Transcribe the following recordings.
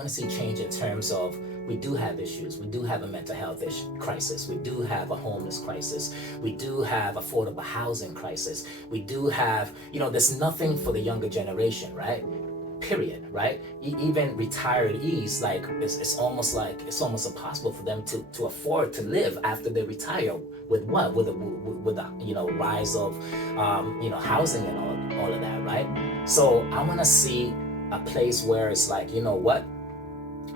want to see change in terms of we do have issues. We do have a mental health crisis. We do have a homeless crisis. We do have affordable housing crisis. We do have, there's nothing for the younger generation, right? Period, right? Even retirees, like it's almost impossible for them to afford to live after they retire. With what? With a rise of housing and all of that, right? So I want to see a place where it's like, you know what?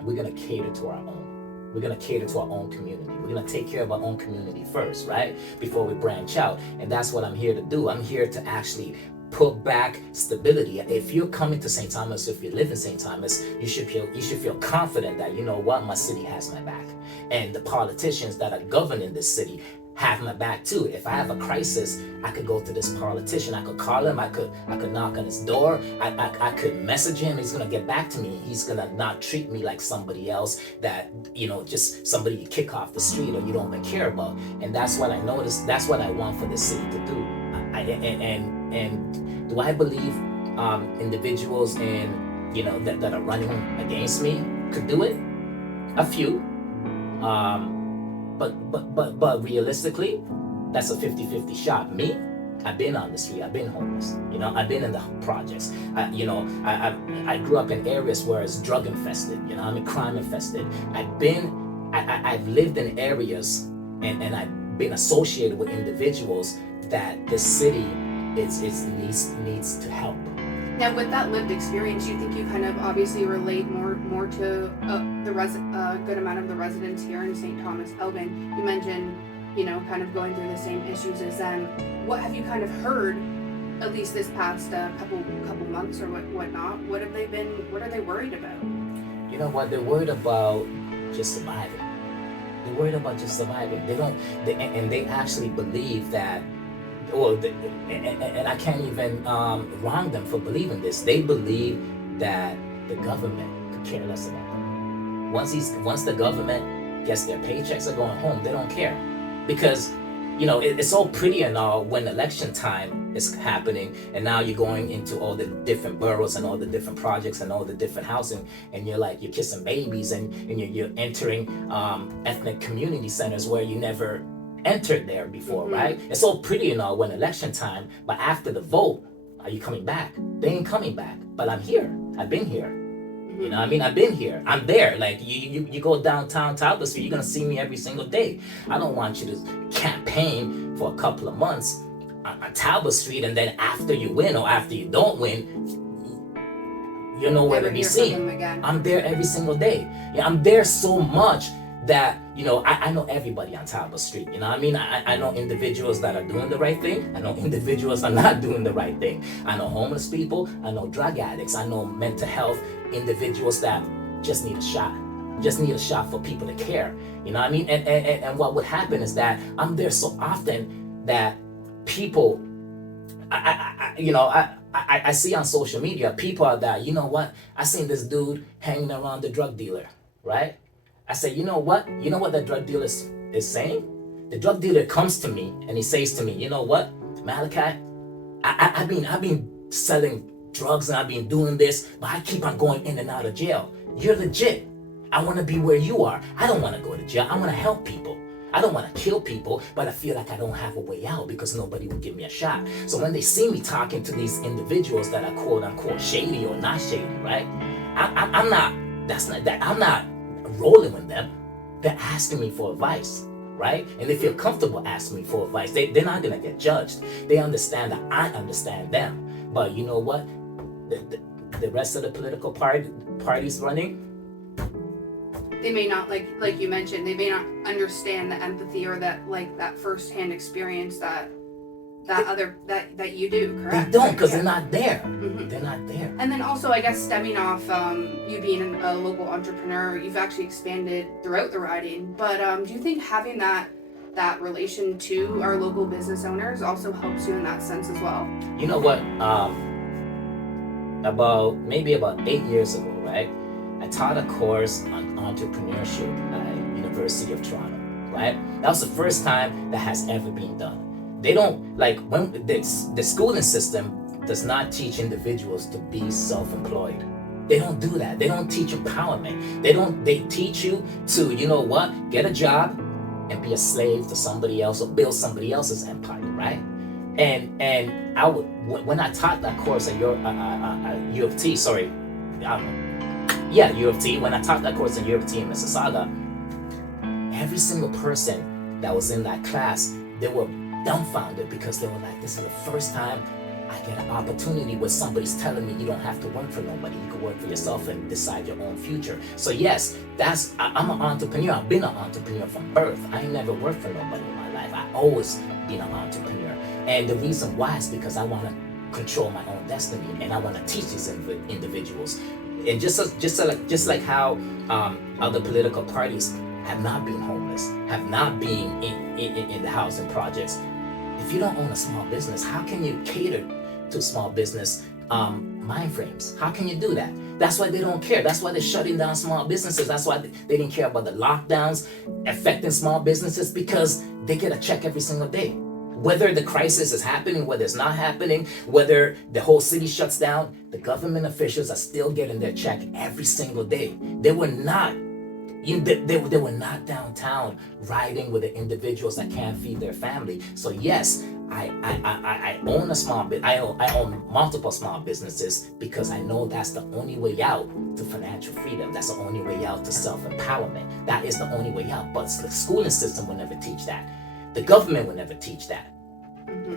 We're gonna cater to our own. We're gonna cater to our own community. We're gonna take care of our own community first, right? Before we branch out. And that's what I'm here to do. I'm here to actually put back stability. If you're coming to St. Thomas, if you live in St. Thomas, you should feel confident that, you know what, my city has my back. And the politicians that are governing this city have my back too. If I have a crisis, I could go to this politician. I could call him. I could knock on his door. I could message him. He's gonna get back to me. He's gonna not treat me like somebody else that, just somebody you kick off the street or you don't even care about. And that's what I noticed. That's what I want for this city to do. And do I believe individuals that are running against me could do it? A few. But realistically, that's a 50-50 shot. Me, I've been on the street. I've been homeless. I've been in the projects. I grew up in areas where it's drug infested. Crime infested. I've lived in areas and I've been associated with individuals that this city needs to help. Now, with that lived experience, you think you kind of obviously relate more to the good amount of the residents here in St. Thomas Elgin. You mentioned, kind of going through the same issues as them. What have you kind of heard, at least this past couple months or whatnot? What are they worried about? You know what? They're worried about just surviving. They're worried about just surviving. They actually believe that. And I can't even wrong them for believing this. They believe that the government could care less about them. Once the government gets their paychecks, they're going home. They don't care, because it's all pretty and all when election time is happening, and now you're going into all the different boroughs and all the different projects and all the different housing, and you're kissing babies and you're entering ethnic community centers where you never entered there before, right? It's all pretty and all when election time, but after the vote, are you coming back? They ain't coming back. But I'm here. I've been here. I've been here. I'm there. Like you go downtown Talbot Street, you're gonna see me every single day. I don't want you to campaign for a couple of months on Talbot Street, and then after you win or after you don't win, you're nowhere to be seen. I'm there every single day. I'm there so much that I know everybody on Talbot Street. I know individuals that are doing the right thing. I know individuals that are not doing the right thing. I know homeless people. I know drug addicts. I know mental health individuals that just need a shot for people to care. And what would happen is that I'm there so often that people, I see on social media, people are that, I seen this dude hanging around the drug dealer, right? I say, you know what that drug dealer is saying? The drug dealer comes to me and he says to me, you know what, Malichi, I've been selling drugs and I've been doing this, but I keep on going in and out of jail. You're legit. I want to be where you are. I don't want to go to jail. I want to help people. I don't want to kill people, but I feel like I don't have a way out because nobody will give me a shot. So when they see me talking to these individuals that are quote unquote shady or not shady, right? I'm not rolling with them. They're asking me for advice, right? And they feel comfortable asking me for advice. They're not gonna get judged. They understand that I understand them. But you know what? The rest of the political parties running, they may not, like you mentioned, they may not understand the empathy or that first-hand experience that you do, correct? They don't, because they're not there. They're not there. And then also, I guess, stemming off you being a local entrepreneur, you've actually expanded throughout the riding. But do you think having that relation to our local business owners also helps you in that sense as well? You know what? About 8 years ago, right? I taught a course on entrepreneurship at University of Toronto, right? That was the first time that has ever been done. They don't, when the schooling system does not teach individuals to be self-employed, They don't do that. They don't teach empowerment. They teach you to, you know what, get a job and be a slave to somebody else or build somebody else's empire, right? And I would, when I taught that course at U of T, sorry, U of T, when I taught that course at U of T in Mississauga, every single person that was in that class, they were dumbfounded because they were like, this is the first time I get an opportunity where somebody's telling me you don't have to work for nobody. You can work for yourself and decide your own future. So yes, I'm an entrepreneur. I've been an entrepreneur from birth. I ain't never worked for nobody in my life. I always been an entrepreneur. And the reason why is because I want to control my own destiny, and I want to teach these individuals. And just like how other political parties have not been homeless, have not been in the housing projects. If you don't own a small business, how can you cater to small business mind frames? How can you do that? That's why they don't care. That's why they're shutting down small businesses. That's why they didn't care about the lockdowns affecting small businesses, because they get a check every single day. Whether the crisis is happening, whether it's not happening, whether the whole city shuts down, the government officials are still getting their check every single day. They were not they were not downtown riding with the individuals that can't feed their family. So yes, I own a small bit. I own multiple small businesses because I know that's the only way out to financial freedom. That's the only way out to self-empowerment. That is the only way out. But the schooling system will never teach that. The government will never teach that.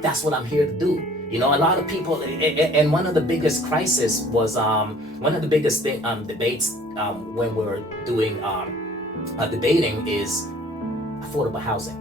That's what I'm here to do. You know, a lot of people, and one of the biggest crises was one of the biggest debates when we're doing debating is affordable housing.